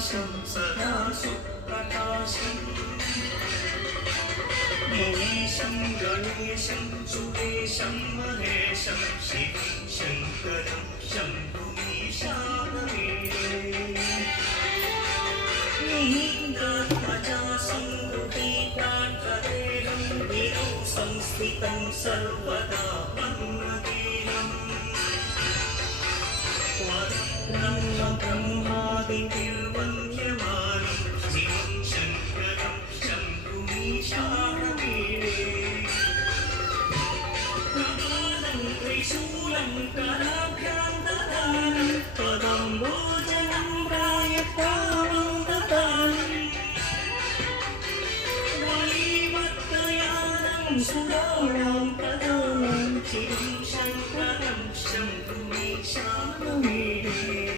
सदा सुप्रकाशम् गिरीशं गणेशं सुरेशं महेशं शिवं शङ्करं शम्भुमीशानमेणे निहिङ्गध्वजा संवृतीकान्तरेणं गिरौ संस्थितं सर्वदा वन्ददेहम् ब्रह्मादितिर्वन्द्यमानं शिवं शङ्करं शम्भुमीशानमेणे प्रमाणं त्रिशूलं कराभ्यां ददानं पदं